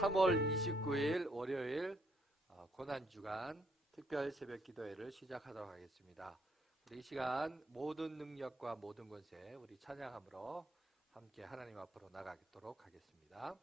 3월 29일 월요일 고난주간 특별 새벽 기도회를 시작하도록 하겠습니다. 우리 이 시간 모든 능력과 모든 권세 우리 찬양함으로 함께 하나님 앞으로 나가도록 하겠습니다.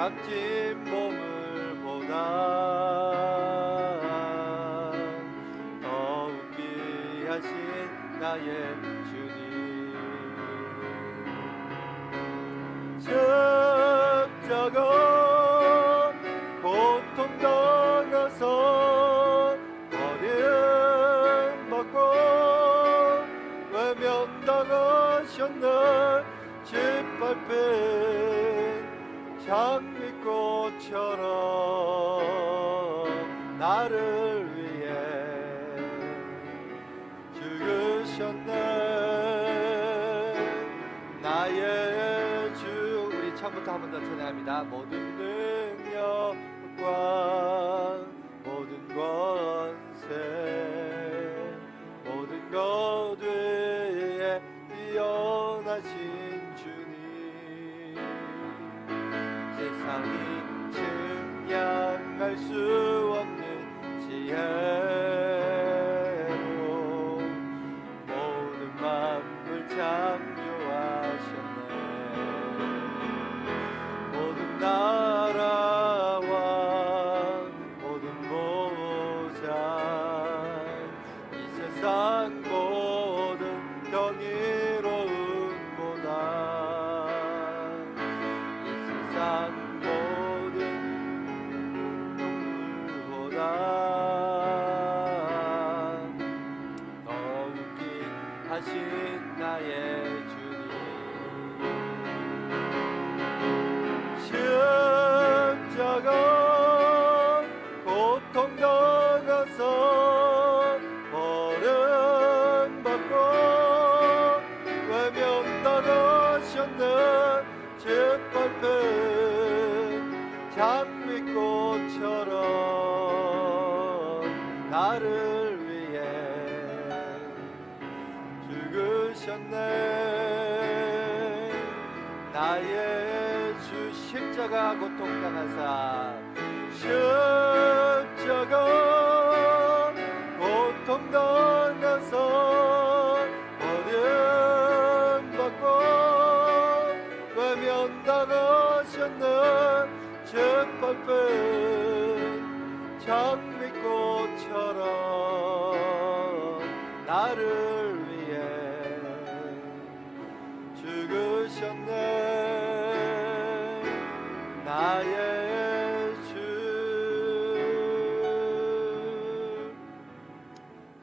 값진 보물보다 더욱 귀하신 나의 주님, 십자가 고통당하사 버림받고 외면당하셨네. 짓밟힌 장미꽃처럼 나를 위해 죽으셨네. 나의 주. 우리 처음부터 한 번 더 찬양합니다. 모든 능력과 모든 권세 모든 것 위에 뛰어나신 세상이 측량할 수 없는 지혜로 모든 만물 창조하셨네. 모든 나라와 모든 보좌 이 세상 모든 경이로움보다 이 세상 하신 나의 주님, 십자가 고통당하사 버림받고 외면당하셨네. 짓밟힌 장미꽃처럼 나를 위해 죽으셨네. 나의 주. 십자가 고통당하사 십자가 고통당하사 버림받고 외면당하셨네. 짓밟힌 장미꽃처럼 나를 위해 죽으셨네. 나의 주.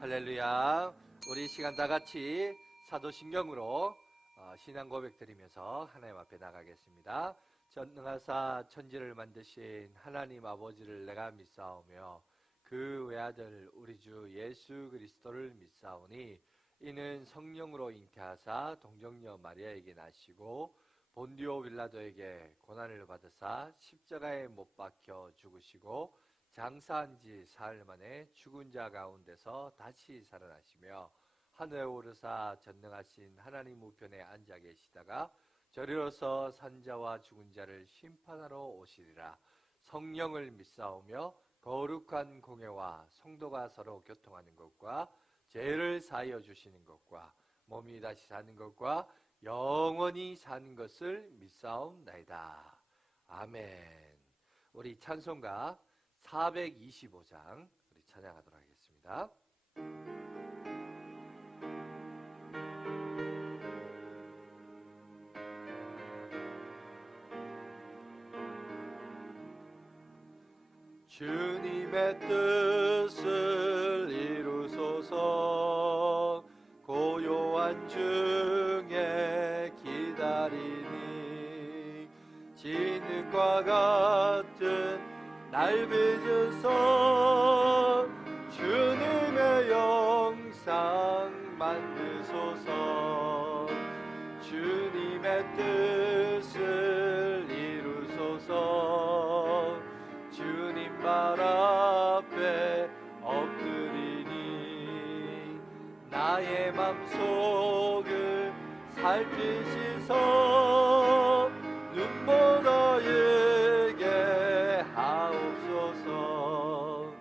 할렐루야. 우리 이 시간 다 같이 사도신경으로 신앙 고백 드리면서 하나님 앞에 나가겠습니다. 전능하사 천지를 만드신 하나님 아버지를 내가 믿사오며 그 외아들 우리 주 예수 그리스도를 믿사오니 이는 성령으로 잉태하사 동정녀 마리아에게 나시고 본디오 빌라도에게 고난을 받으사 십자가에 못 박혀 죽으시고 장사한 지 사흘 만에 죽은 자 가운데서 다시 살아나시며 하늘에 오르사 전능하신 하나님 우편에 앉아 계시다가 저리로서 산자와 죽은 자를 심판하러 오시리라. 성령을 믿사오며 거룩한 공회와 성도가 서로 교통하는 것과 죄를 사하여 주시는 것과 몸이 다시 사는 것과 영원히 사는 것을 믿사옵나이다. 아멘. 우리 찬송가 425장 우리 찬양하도록 하겠습니다. 주님의 뜻을 이루소서. 고요한 중에 기다리니 진흙과 같은 날 빚으소. 주님의 영상 만드소서. 주님의 뜻을 이루소서. 주님 발 앞에 엎드리니 나의 맘속을 살피시소. 눈보다 얘기하옵소서.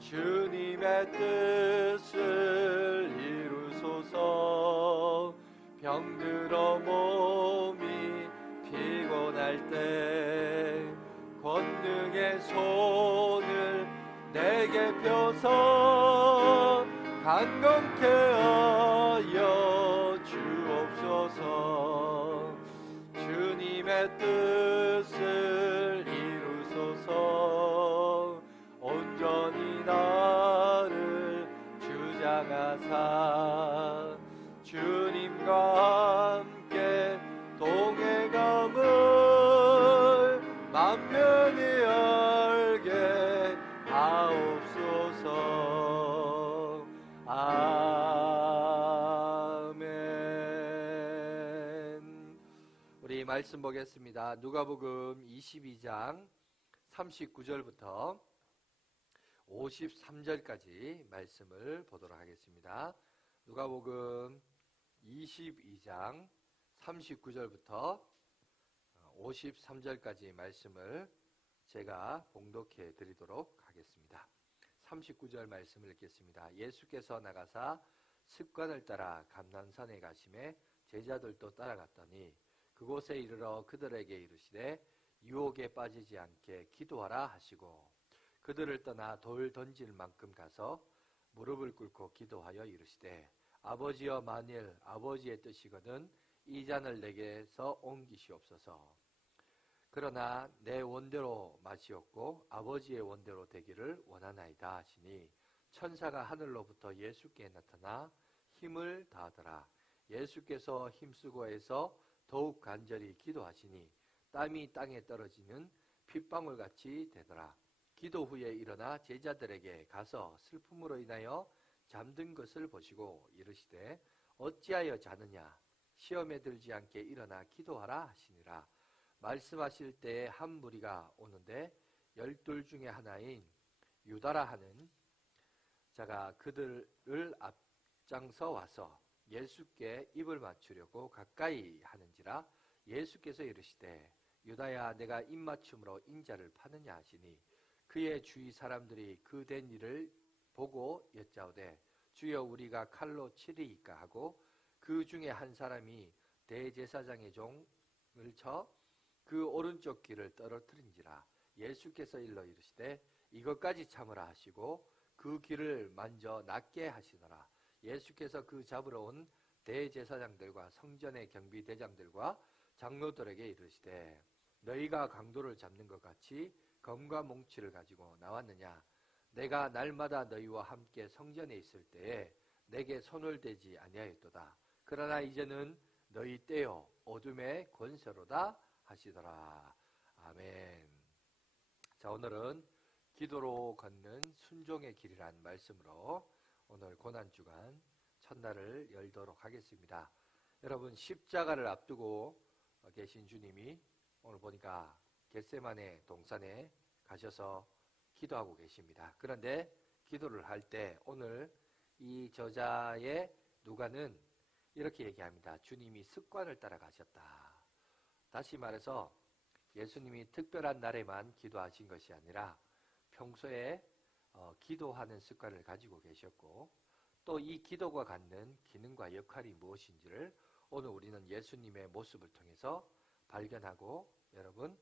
주님의 뜻을 이루소서. 병들어 몸이 피곤할 때 권능의 손을 내게 펴서 강건케 하여 주옵소서. 주님의 뜻을 이루소서. 온전히 나를 주장하사 주님과 함께 동행함을 만면히 알게 하옵소서. 아멘. 우리 말씀 보겠습니다. 누가복음 22장 39절부터 53절까지 말씀을 보도록 하겠습니다. 누가복음 22장 39절부터 53절까지 말씀을 제가 봉독해 드리도록 하겠습니다. 39절 말씀을 읽겠습니다. 예수께서 나가사 습관을 따라 감난산에 가심에 제자들도 따라갔더니 그곳에 이르러 그들에게 이르시되 유혹에 빠지지 않게 기도하라 하시고 그들을 떠나 돌 던질 만큼 가서 무릎을 꿇고 기도하여 이르시되 아버지여 만일 아버지의 뜻이거든 이 잔을 내게서 옮기시옵소서. 그러나 내 원대로 마시옵고 아버지의 원대로 되기를 원하나이다 하시니 천사가 하늘로부터 예수께 나타나 힘을 다하더라. 예수께서 힘쓰고 해서 더욱 간절히 기도하시니 땀이 땅에 떨어지는 핏방울같이 되더라. 기도 후에 일어나 제자들에게 가서 슬픔으로 인하여 잠든 것을 보시고 이르시되 어찌하여 자느냐 시험에 들지 않게 일어나 기도하라 하시니라. 말씀하실 때에 한 무리가 오는데 12 중에 하나인 유다라 하는 자가 그들을 앞장서 와서 예수께 입을 맞추려고 가까이 하는지라. 예수께서 이르시되 유다야 내가 입맞춤으로 인자를 파느냐 하시니 그의 주위 사람들이 그 된 일을 보고 여짜오되 주여 우리가 칼로 치리이까 하고 그 중에 한 사람이 대제사장의 종을 쳐 그 오른쪽 귀를 떨어뜨린지라. 예수께서 일러 이르시되 이것까지 참으라 하시고 그 귀를 만져 낫게 하시더라. 예수께서 그 잡으러 온 대제사장들과 성전의 경비대장들과 장로들에게 이르시되 너희가 강도를 잡는 것 같이 검과 몽치를 가지고 나왔느냐. 내가 날마다 너희와 함께 성전에 있을 때에 내게 손을 대지 아니하였도다. 그러나 이제는 너희 때요 어둠의 권세로다 하시더라. 아멘. 자, 오늘은 기도로 걷는 순종의 길이라는 말씀으로 오늘 고난주간 첫날을 열도록 하겠습니다. 여러분 십자가를 앞두고 계신 주님이 오늘 보니까 겟세마네 동산에 가셔서 기도하고 계십니다. 그런데 기도를 할 때 오늘 이 저자의 누가는 이렇게 얘기합니다. 주님이 습관을 따라 가셨다. 다시 말해서 예수님이 특별한 날에만 기도하신 것이 아니라 평소에 기도하는 습관을 가지고 계셨고 또 이 기도가 갖는 기능과 역할이 무엇인지를 오늘 우리는 예수님의 모습을 통해서 발견하고 여러분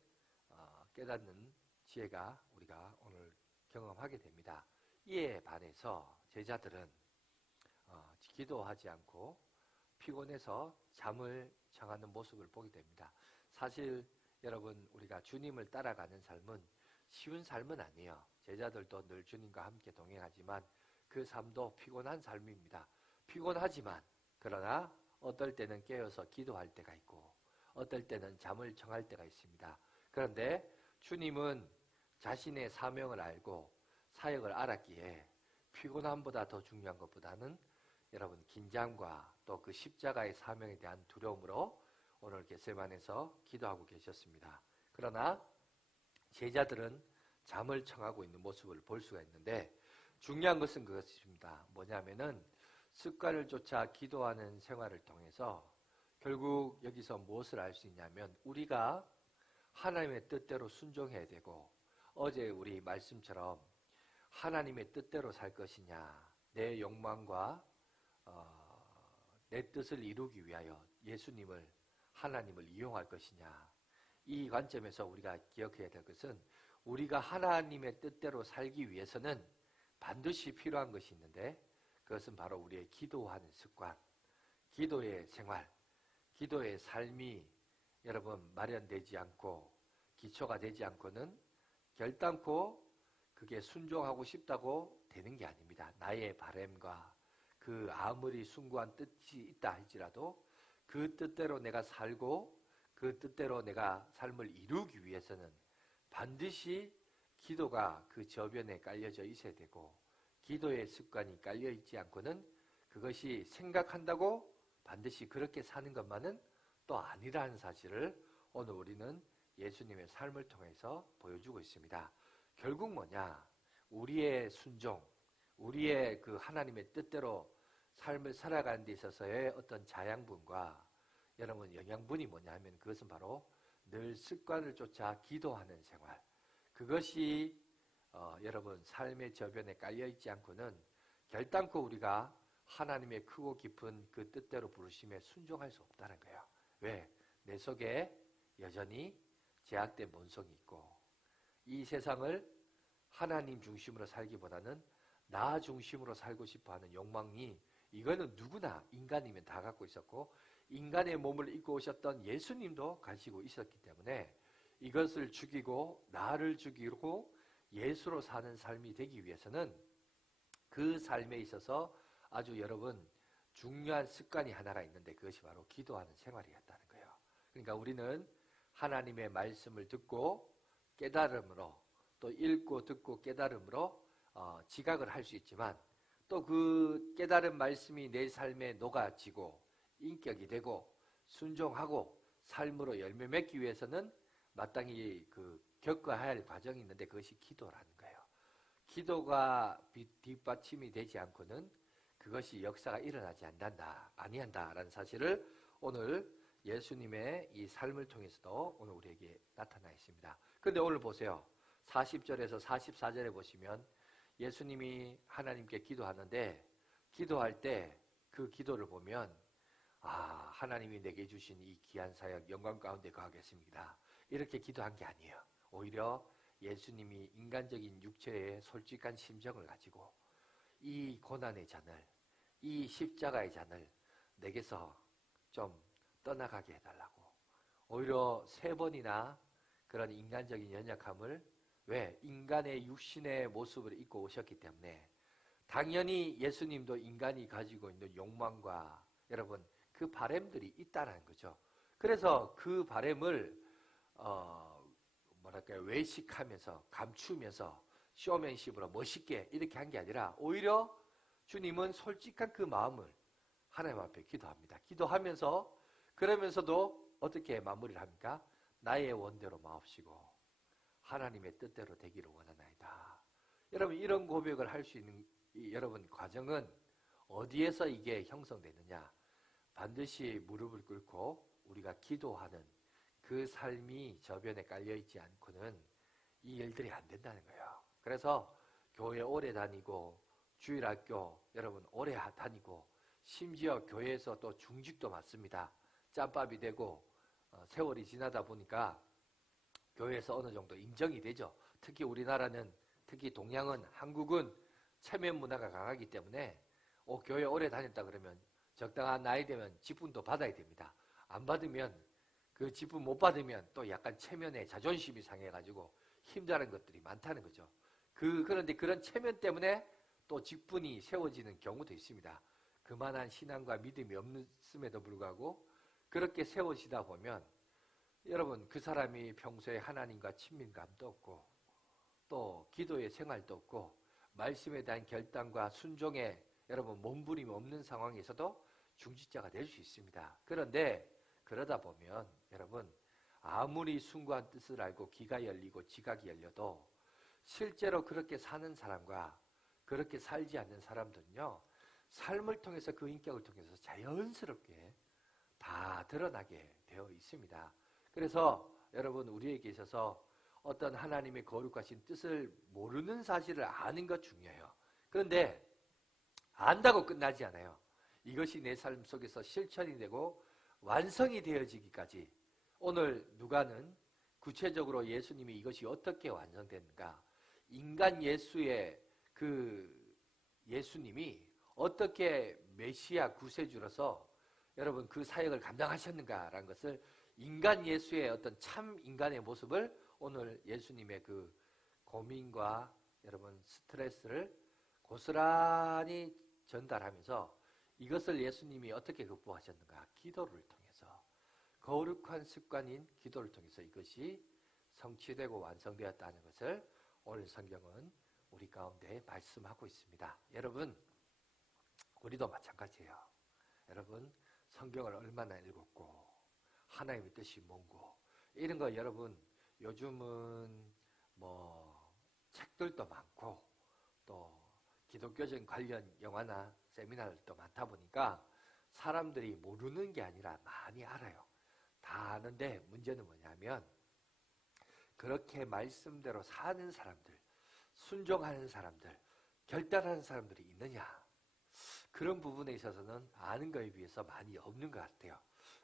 깨닫는 지혜가 우리가 오늘 경험하게 됩니다. 이에 반해서 제자들은 기도하지 않고 피곤해서 잠을 청하는 모습을 보게 됩니다. 사실 여러분 우리가 주님을 따라가는 삶은 쉬운 삶은 아니에요. 제자들도 늘 주님과 함께 동행하지만 그 삶도 피곤한 삶입니다. 피곤하지만 그러나 어떨 때는 깨어서 기도할 때가 있고 어떨 때는 잠을 청할 때가 있습니다. 그런데 주님은 자신의 사명을 알고 사역을 알았기에 피곤함보다 더 중요한 것보다는 여러분 긴장과 또 그 십자가의 사명에 대한 두려움으로 오늘 겟세마네에서 기도하고 계셨습니다. 그러나 제자들은 잠을 청하고 있는 모습을 볼 수가 있는데 중요한 것은 그것입니다. 뭐냐면은 습관을 쫓아 기도하는 생활을 통해서 결국 여기서 무엇을 알 수 있냐면 우리가 하나님의 뜻대로 순종해야 되고 어제 우리 말씀처럼 하나님의 뜻대로 살 것이냐 내 욕망과 내 뜻을 이루기 위하여 예수님을 하나님을 이용할 것이냐 이 관점에서 우리가 기억해야 될 것은 우리가 하나님의 뜻대로 살기 위해서는 반드시 필요한 것이 있는데 그것은 바로 우리의 기도하는 습관, 기도의 생활, 기도의 삶이 여러분 마련되지 않고 기초가 되지 않고는 결단코 그게 순종하고 싶다고 되는 게 아닙니다. 나의 바람과 그 아무리 숭고한 뜻이 있다 할지라도 그 뜻대로 내가 살고 그 뜻대로 내가 삶을 이루기 위해서는 반드시 기도가 그 저변에 깔려져 있어야 되고 기도의 습관이 깔려 있지 않고는 그것이 생각한다고 반드시 그렇게 사는 것만은 또 아니라는 사실을 오늘 우리는 예수님의 삶을 통해서 보여주고 있습니다. 결국 뭐냐? 우리의 순종, 우리의 그 하나님의 뜻대로 삶을 살아가는 데 있어서의 어떤 자양분과 여러분 영양분이 뭐냐 하면 그것은 바로 늘 습관을 쫓아 기도하는 생활. 그것이 여러분 삶의 저변에 깔려있지 않고는 결단코 우리가 하나님의 크고 깊은 그 뜻대로 부르심에 순종할 수 없다는 거예요. 왜? 내 속에 여전히 제약된 본성이 있고 이 세상을 하나님 중심으로 살기보다는 나 중심으로 살고 싶어하는 욕망이 이거는 누구나 인간이면 다 갖고 있었고 인간의 몸을 입고 오셨던 예수님도 가지고 있었기 때문에 이것을 죽이고 나를 죽이고 예수로 사는 삶이 되기 위해서는 그 삶에 있어서 아주 여러분 중요한 습관이 하나가 있는데 그것이 바로 기도하는 생활이었다는 거예요. 그러니까 우리는 하나님의 말씀을 듣고 깨달음으로 또 읽고 듣고 깨달음으로 지각을 할 수 있지만 또 그 깨달은 말씀이 내 삶에 녹아지고 인격이 되고 순종하고 삶으로 열매 맺기 위해서는 마땅히 그 겪어야 할 과정이 있는데 그것이 기도라는 거예요. 기도가 뒷받침이 되지 않고는 그것이 역사가 일어나지 아니한다라는 사실을 오늘 예수님의 이 삶을 통해서도 오늘 우리에게 나타나 있습니다. 그런데 오늘 보세요. 40절에서 44절에 보시면 예수님이 하나님께 기도하는데 기도할 때 그 기도를 보면 하나님이 내게 주신 이 귀한 사역 영광 가운데 거하겠습니다. 이렇게 기도한 게 아니에요. 오히려 예수님이 인간적인 육체의 솔직한 심정을 가지고 이 고난의 잔을 이 십자가의 잔을 내게서 좀 떠나가게 해달라고 오히려 3번이나 그런 인간적인 연약함을 왜? 인간의 육신의 모습을 입고 오셨기 때문에 당연히 예수님도 인간이 가지고 있는 욕망과 여러분 그 바람들이 있다는 거죠. 그래서 그 바람을 외식하면서 감추면서 쇼맨십으로 멋있게 이렇게 한 게 아니라 오히려 주님은 솔직한 그 마음을 하나님 앞에 기도합니다. 기도하면서 그러면서도 어떻게 마무리를 합니까? 나의 원대로 마옵시고 하나님의 뜻대로 되기를 원하나이다. 여러분 이런 고백을 할 수 있는 여러분 과정은 어디에서 이게 형성되느냐? 반드시 무릎을 꿇고 우리가 기도하는 그 삶이 저변에 깔려있지 않고는 이 일들이 안 된다는 거예요. 그래서 교회 오래 다니고 주일학교 여러분 오래 다니고 심지어 교회에서 또 중직도 맡습니다. 짬밥이 되고 세월이 지나다 보니까 교회에서 어느 정도 인정이 되죠. 특히 우리나라는, 특히 동양은, 한국은 체면 문화가 강하기 때문에 교회 오래 다녔다 그러면 적당한 나이 되면 직분도 받아야 됩니다. 안 받으면, 그 직분 못 받으면 또 약간 체면에 자존심이 상해가지고 힘들어하는 것들이 많다는 거죠. 그런데 그런 체면 때문에 또 직분이 세워지는 경우도 있습니다. 그만한 신앙과 믿음이 없음에도 불구하고 그렇게 세워지다 보면 여러분, 그 사람이 평소에 하나님과 친밀감도 없고 또 기도의 생활도 없고 말씀에 대한 결단과 순종에 여러분 몸부림이 없는 상황에서도 중직자가 될 수 있습니다. 그런데 그러다 보면 여러분, 아무리 숭고한 뜻을 알고 귀가 열리고 지각이 열려도 실제로 그렇게 사는 사람과 그렇게 살지 않는 사람들은요, 삶을 통해서, 그 인격을 통해서 자연스럽게 다 드러나게 되어 있습니다. 그래서 여러분, 우리에게 있어서 어떤 하나님의 거룩하신 뜻을 모르는 사실을 아는 것 중요해요. 그런데 안다고 끝나지 않아요. 이것이 내 삶 속에서 실천이 되고 완성이 되어지기까지, 오늘 누가는 구체적으로 예수님이 이것이 어떻게 완성됐는가, 인간 예수의 그 예수님이 어떻게 메시아 구세주로서 여러분 그 사역을 감당하셨는가라는 것을, 인간 예수의 어떤 참 인간의 모습을 오늘 예수님의 그 고민과 여러분 스트레스를 고스란히 전달하면서 이것을 예수님이 어떻게 극복하셨는가, 기도를 통해서, 거룩한 습관인 기도를 통해서 이것이 성취되고 완성되었다는 것을 오늘 성경은 우리 가운데 말씀하고 있습니다. 여러분, 우리도 마찬가지예요. 여러분, 성경을 얼마나 읽었고 하나님의 뜻이 뭔고 이런 거, 여러분 요즘은 뭐 책들도 많고 또 기독교적인 관련 영화나 세미나들도 많다 보니까 사람들이 모르는 게 아니라 많이 알아요. 다 아는데 문제는 뭐냐면, 그렇게 말씀대로 사는 사람들, 순종하는 사람들, 결단하는 사람들이 있느냐, 그런 부분에 있어서는 아는 것에 비해서 많이 없는 것 같아요.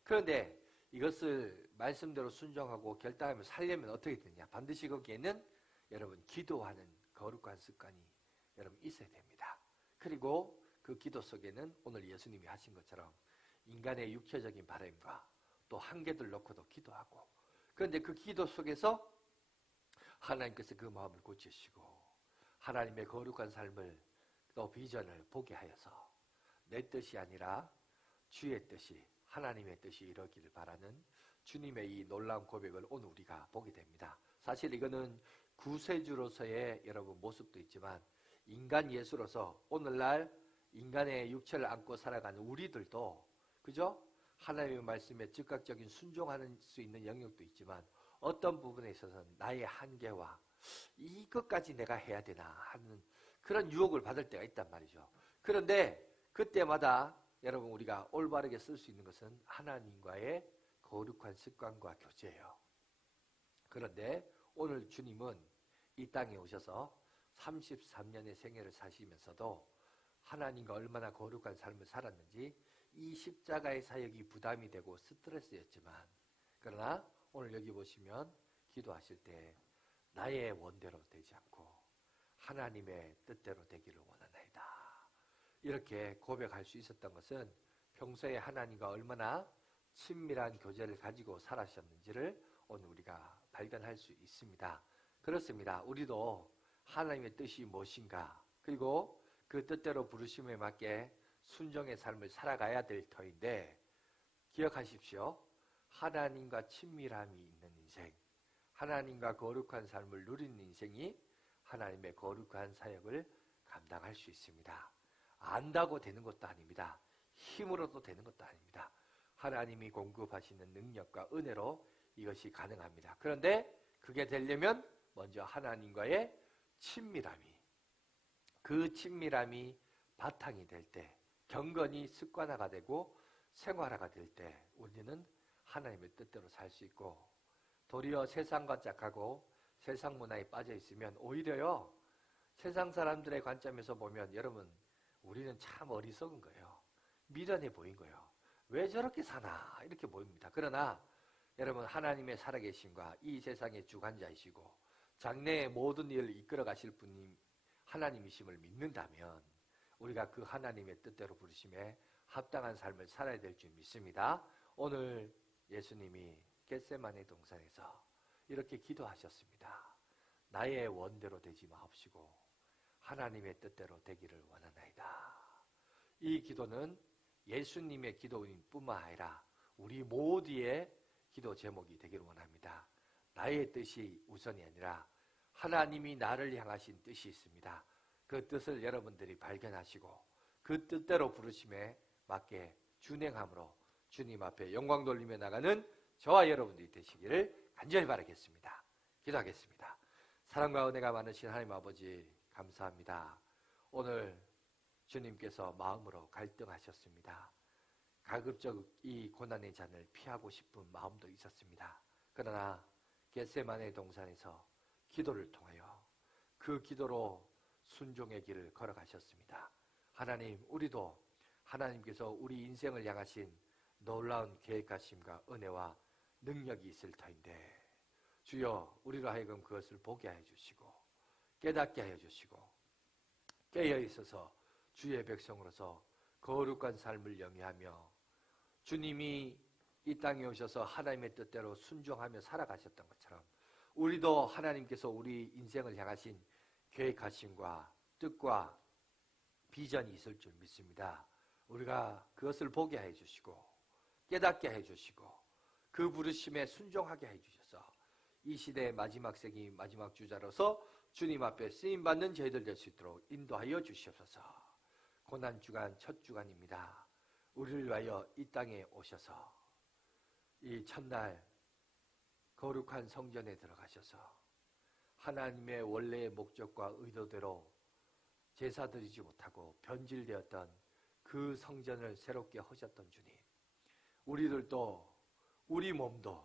그런데 이것을 말씀대로 순종하고 결단하며 살려면 어떻게 되냐, 반드시 거기에는 여러분 기도하는 거룩한 습관이 여러분 있어야 됩니다. 그리고 그 기도 속에는 오늘 예수님이 하신 것처럼 인간의 육체적인 바람과 또 한계들 놓고도 기도하고, 그런데 그 기도 속에서 하나님께서 그 마음을 고치시고 하나님의 거룩한 삶을 또 비전을 보게 하여서 내 뜻이 아니라 주의 뜻이, 하나님의 뜻이 이루어지길 바라는 주님의 이 놀라운 고백을 오늘 우리가 보게 됩니다. 사실 이거는 구세주로서의 여러분 모습도 있지만 인간 예수로서 오늘날 인간의 육체를 안고 살아가는 우리들도, 그죠? 하나님의 말씀에 즉각적인 순종하는 수 있는 영역도 있지만 어떤 부분에 있어서는 나의 한계와 이것까지 내가 해야 되나 하는 그런 유혹을 받을 때가 있단 말이죠. 그런데 그때마다 여러분 우리가 올바르게 쓸 수 있는 것은 하나님과의 거룩한 습관과 교제예요. 그런데 오늘 주님은 이 땅에 오셔서 33년의 생애를 사시면서도 하나님과 얼마나 거룩한 삶을 살았는지, 이 십자가의 사역이 부담이 되고 스트레스였지만, 그러나 오늘 여기 보시면 기도하실 때 나의 원대로 되지 않고 하나님의 뜻대로 되기를 원하나이다, 이렇게 고백할 수 있었던 것은 평소에 하나님과 얼마나 친밀한 교제를 가지고 살아셨는지를 오늘 우리가 발견할 수 있습니다. 그렇습니다. 우리도 하나님의 뜻이 무엇인가, 그리고 그 뜻대로 부르심에 맞게 순종의 삶을 살아가야 될 터인데, 기억하십시오. 하나님과 친밀함이 있는 인생, 하나님과 거룩한 삶을 누리는 인생이 하나님의 거룩한 사역을 감당할 수 있습니다. 안다고 되는 것도 아닙니다. 힘으로도 되는 것도 아닙니다. 하나님이 공급하시는 능력과 은혜로 이것이 가능합니다. 그런데 그게 되려면 먼저 하나님과의 친밀함이, 그 친밀함이 바탕이 될 때, 경건이 습관화가 되고 생활화가 될 때 우리는 하나님의 뜻대로 살 수 있고, 도리어 세상과 짝하고 세상 문화에 빠져 있으면 오히려요, 세상 사람들의 관점에서 보면 여러분 우리는 참 어리석은 거예요. 미련해 보인 거예요. 왜 저렇게 사나 이렇게 보입니다. 그러나 여러분 하나님의 살아계심과 이 세상의 주관자이시고 장래의 모든 일을 이끌어 가실 분이 하나님이심을 믿는다면 우리가 그 하나님의 뜻대로 부르심에 합당한 삶을 살아야 될 줄 믿습니다. 오늘 예수님이 겟세마네 동산에서 이렇게 기도하셨습니다. 나의 원대로 되지 마옵시고 하나님의 뜻대로 되기를 원하나이다. 이 기도는 예수님의 기도인 뿐만 아니라 우리 모두의 기도 제목이 되기를 원합니다. 나의 뜻이 우선이 아니라 하나님이 나를 향하신 뜻이 있습니다. 그 뜻을 여러분들이 발견하시고 그 뜻대로 부르심에 맞게 준행함으로 주님 앞에 영광 돌리며 나가는 저와 여러분들이 되시기를 간절히 바라겠습니다. 기도하겠습니다. 사랑과 은혜가 많으신 하나님 아버지 감사합니다. 오늘 주님께서 마음으로 갈등하셨습니다. 가급적 이 고난의 잔을 피하고 싶은 마음도 있었습니다. 그러나 겟세마네 동산에서 기도를 통하여 그 기도로 순종의 길을 걸어가셨습니다. 하나님, 우리도 하나님께서 우리 인생을 향하신 놀라운 계획하심과 은혜와 능력이 있을 터인데 주여 우리로 하여금 그것을 보게 하여 주시고 깨닫게 하여 주시고 깨어 있어서 주의 백성으로서 거룩한 삶을 영위하며 주님이 이 땅에 오셔서 하나님의 뜻대로 순종하며 살아가셨던 것처럼 우리도 하나님께서 우리 인생을 향하신 계획하심과 뜻과 비전이 있을 줄 믿습니다. 우리가 그것을 보게 해 주시고 깨닫게 해 주시고 그 부르심에 순종하게 해 주셔서 이 시대의 마지막 세기 마지막 주자로서 주님 앞에 쓰임받는 저희들 될 수 있도록 인도하여 주시옵소서. 고난주간 첫 주간입니다. 우리를 위하여 이 땅에 오셔서 이 첫날 거룩한 성전에 들어가셔서 하나님의 원래의 목적과 의도대로 제사 드리지 못하고 변질되었던 그 성전을 새롭게 하셨던 주님, 우리들도 우리 몸도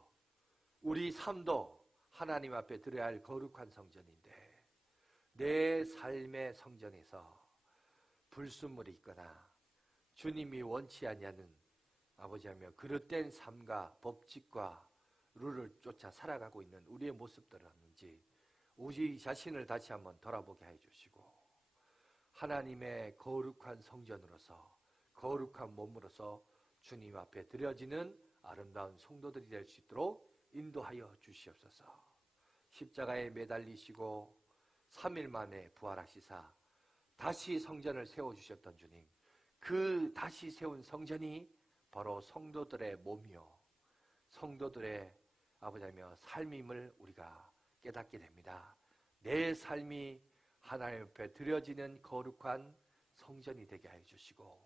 우리 삶도 하나님 앞에 드려야 할 거룩한 성전인데 내 삶의 성전에서 불순물이 있거나 주님이 원치 아니하는 아버지하며 그릇된 삶과 법칙과 룰을 쫓아 살아가고 있는 우리의 모습들을 하는지 우리 자신을 다시 한번 돌아보게 해주시고 하나님의 거룩한 성전으로서 거룩한 몸으로서 주님 앞에 드려지는 아름다운 성도들이 될 수 있도록 인도하여 주시옵소서. 십자가에 매달리시고 3일 만에 부활하시사 다시 성전을 세워주셨던 주님, 그 다시 세운 성전이 바로 성도들의 몸이요 성도들의 아버지며 삶임을 우리가 깨닫게 됩니다. 내 삶이 하나님 앞에 드려지는 거룩한 성전이 되게 해 주시고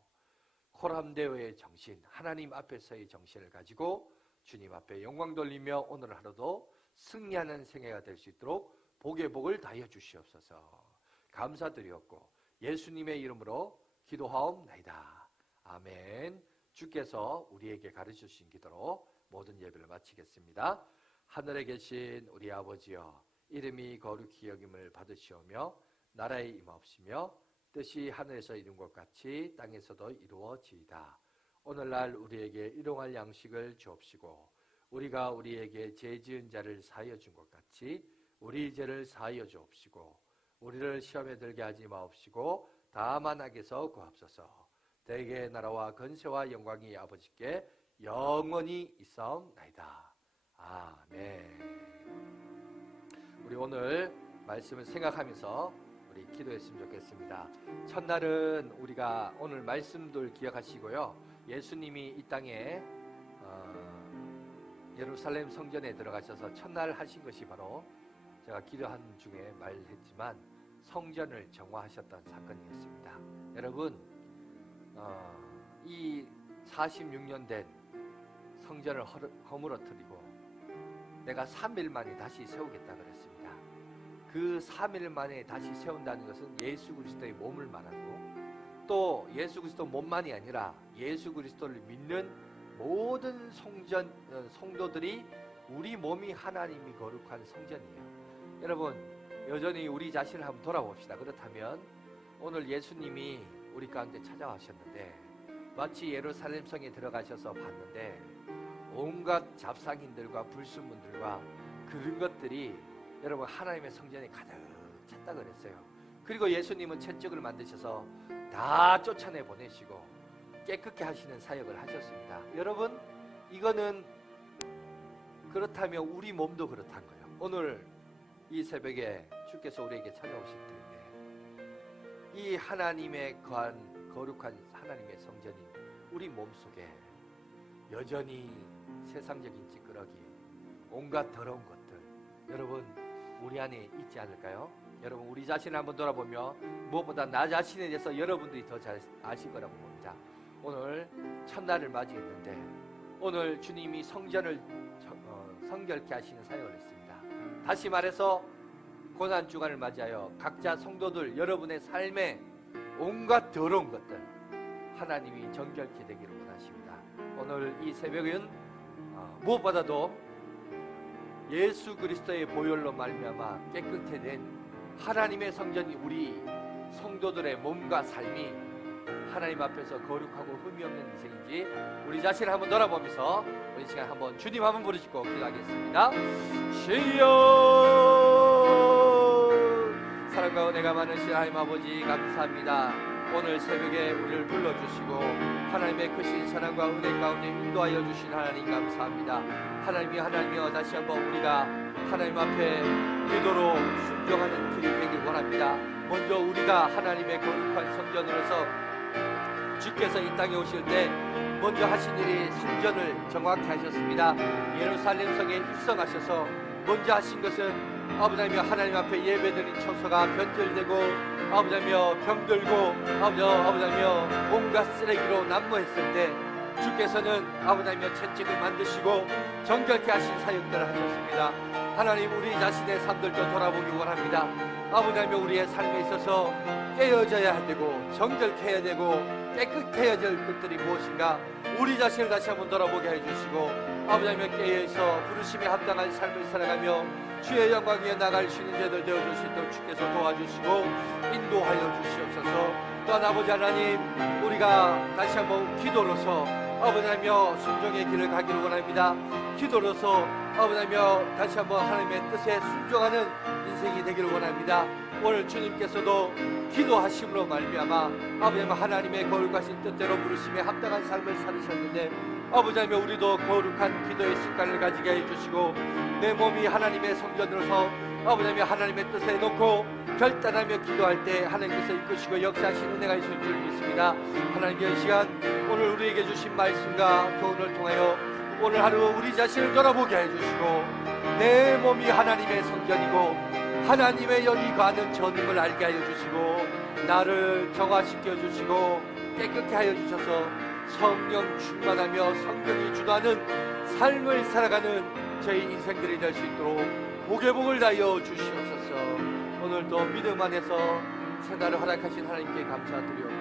코람데오의 정신, 하나님 앞에서의 정신을 가지고 주님 앞에 영광 돌리며 오늘 하루도 승리하는 생애가 될 수 있도록 복의 복을 다하여 주시옵소서. 감사드리옵고 예수님의 이름으로 기도하옵나이다. 아멘. 주께서 우리에게 가르쳐주신 기도로 모든 예배를 마치겠습니다. 하늘에 계신 우리 아버지여, 이름이 거룩히 여김을 받으시오며 나라에 임하옵시며 뜻이 하늘에서 이룬 것 같이 땅에서도 이루어지이다. 오늘날 우리에게 일용할 양식을 주옵시고 우리가 우리에게 죄 지은 자를 사하여 준 것 같이 우리 죄를 사하여 주옵시고 우리를 시험에 들게 하지 마옵시고 다만 악에서 구하옵소서. 대개의 나라와 건세와 영광이 아버지께 영원히 있사옵나이다. 아멘. 우리 오늘 말씀을 생각하면서 우리 기도했으면 좋겠습니다. 첫날은 우리가 오늘 말씀들 기억하시고요. 예수님이 이 땅에 예루살렘 성전에 들어가셔서 첫날 하신 것이 바로 제가 기도한 중에 말했지만 성전을 정화하셨던 사건이었습니다. 여러분, 이 46년 된 성전을 허물어뜨리고 내가 3일 만에 다시 세우겠다 그랬습니다. 그 3일 만에 다시 세운다는 것은 예수 그리스도의 몸을 말하고 또 예수 그리스도 몸만이 아니라 예수 그리스도를 믿는 모든 성도들이 우리 몸이 하나님이 거룩한 성전이에요. 여러분, 여전히 우리 자신을 한번 돌아봅시다. 그렇다면 오늘 예수님이 우리 가운데 찾아가셨는데 마치 예루살렘 성에 들어가셔서 봤는데 온갖 잡상인들과 불순물들과 그런 것들이 여러분 하나님의 성전에 가득 찼다 그랬어요. 그리고 예수님은 채찍을 만드셔서 다 쫓아내 보내시고 깨끗게 하시는 사역을 하셨습니다. 여러분, 이거는 그렇다면 우리 몸도 그렇다는 거예요. 오늘 이 새벽에 주께서 우리에게 찾아오실 텐데 이 하나님의 거한 거룩한 하나님의 성전인 우리 몸속에 여전히 세상적인 찌끄러기, 온갖 더러운 것들 여러분 우리 안에 있지 않을까요? 여러분 우리 자신을 한번 돌아보며 무엇보다 나 자신에 대해서 여러분들이 더 잘 아실 거라고 봅니다. 오늘 첫날을 맞이했는데 오늘 주님이 성전을 성결케 하시는 사역을 했습니다. 다시 말해서 고난주간을 맞이하여 각자 성도들 여러분의 삶에 온갖 더러운 것들 하나님이 정결케 되기를 원하십니다. 오늘 이 새벽은 무엇보다도 예수 그리스도의 보혈로 말미암아 깨끗해 된 하나님의 성전이 우리 성도들의 몸과 삶이 하나님 앞에서 거룩하고 흠이 없는 인생인지 우리 자신을 한번 돌아보면서 우리 시간 한번 주님 한번 부르짖고 기도하겠습니다. 주여, 사랑과 은혜가 많으신 하나님 아버지 감사합니다. 오늘 새벽에 우리를 불러주시고 하나님의 크신 사랑과 은혜 가운데 인도하여 주신 하나님 감사합니다. 하나님이여 다시 한번 우리가 하나님 앞에 기도로 순종하는 길이 되길 원합니다. 먼저 우리가 하나님의 거룩한 성전으로서 주께서 이 땅에 오실 때 먼저 하신 일이 성전을 정확히 하셨습니다. 예루살렘 성에 입성하셔서 먼저 하신 것은 아버지며 하나님 앞에 예배드린 처소가 변절되고 아버지며 병들고 아버지며 온갖 쓰레기로 난무했을 때 주께서는 아버지며 채찍을 만드시고 정결케 하신 사역들을 하셨습니다. 하나님 우리 자신의 삶들도 돌아보기 원합니다. 아버지며 우리의 삶에 있어서 깨어져야 되고 정결케 해야 되고 깨끗해야 될 것들이 무엇인가 우리 자신을 다시 한번 돌아보게 해주시고 아버지며 깨어서 부르심에 합당한 삶을 살아가며 주의 영광 위에 나갈 수 있는 자들 되어주시도록 주께서 도와주시고 인도하여 주시옵소서. 또한 아버지 하나님 우리가 다시 한번 기도로서 아버지며 순종의 길을 가기를 원합니다. 기도로서 아버지며 다시 한번 하나님의 뜻에 순종하는 인생이 되기를 원합니다. 오늘 주님께서도 기도하심으로 말미암아 아버지며 하나님의 거룩하신 뜻대로 부르심에 합당한 삶을 살으셨는데 아버지며 우리도 거룩한 기도의 습관을 가지게 해주시고 내 몸이 하나님의 성전으로서 아버지며 하나님의 뜻에 놓고 결단하며 기도할 때 하나님께서 이끄시고 역사하시는 은혜가 있을 줄 믿습니다. 하나님의 시간 오늘 우리에게 주신 말씀과 교훈을 통하여 오늘 하루 우리 자신을 돌아보게 해주시고 내 몸이 하나님의 성전이고 하나님의 영이 거하는 전임을 알게 하여 주시고 나를 정화시켜 주시고 깨끗게 하여 주셔서 성령 충만하며 성령이 주도하는 삶을 살아가는 저희 인생들이 될 수 있도록 복의 복을 다하여 주시옵소서. 오늘도 믿음 안에서 새날을 허락하신 하나님께 감사드리옵고